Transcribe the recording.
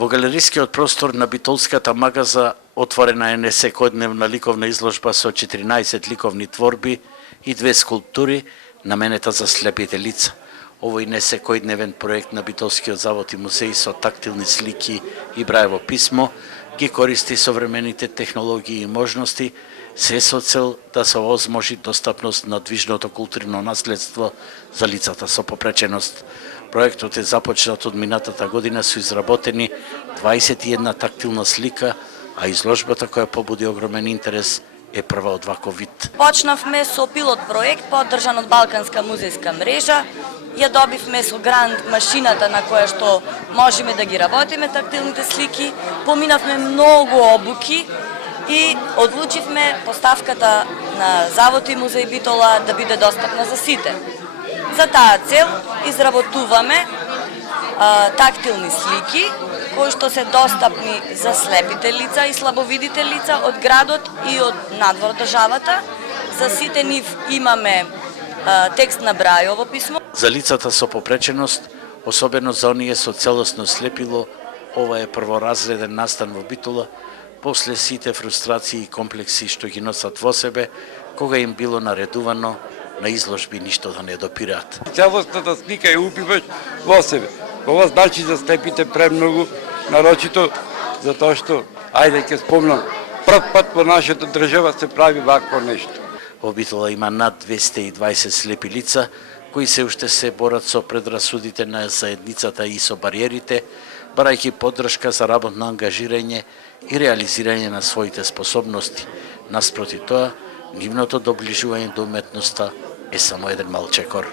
Во галерискиот простор на Битолската магаза отворена е несекојдневна ликовна изложба со 14 ликовни творби и 2 скулптури наменета за слепите лица. Овој несекојдневен проект на Битолскиот завод и музеј со тактилни слики и брајево писмо ги користи современите технологии и можности, се со цел да се овозможи достапност на движното културно наследство за лицата со попреченост. Проектот е започнат од минатата година, со изработени 21 тактилна слика, а изложбата која побуди огромен интерес е прва од ваков вид. Почнавме со пилот проект поддржан од Балканска музејска мрежа. Ја добивме со грант машината на која што можеме да ги работиме тактилните слики. Поминавме многу обуки и одлучивме поставката на Завод и музеј Битола да биде достапна за сите. За таа цел изработуваме тактилни слики кои што се достапни за слепите лица и слабовидите лица од градот и од надвор државата. За сите нив имаме текст на брајово писмо. За лицата со попреченост, особено за оние со целосно слепило, ова е прворазреден настан во Битола, после сите фрустрации и комплекси што ги носат во себе, кога им било наредувано на изложби ништо да не допираат. Целосната слика ја упиваш во себе. Ова значи за слепите премногу, нарочито затоа што, ајде ќе спомнам, прв пат во нашата држава се прави вакво нешто. Во Битола има над 220 слепи лица, кои се уште се борат со предрасудите на заедницата и со бариерите, барајќи поддршка за работно ангажирање и реализирање на своите способности. Наспроти тоа, нивното доближување до уметноста е само еден мал чекор.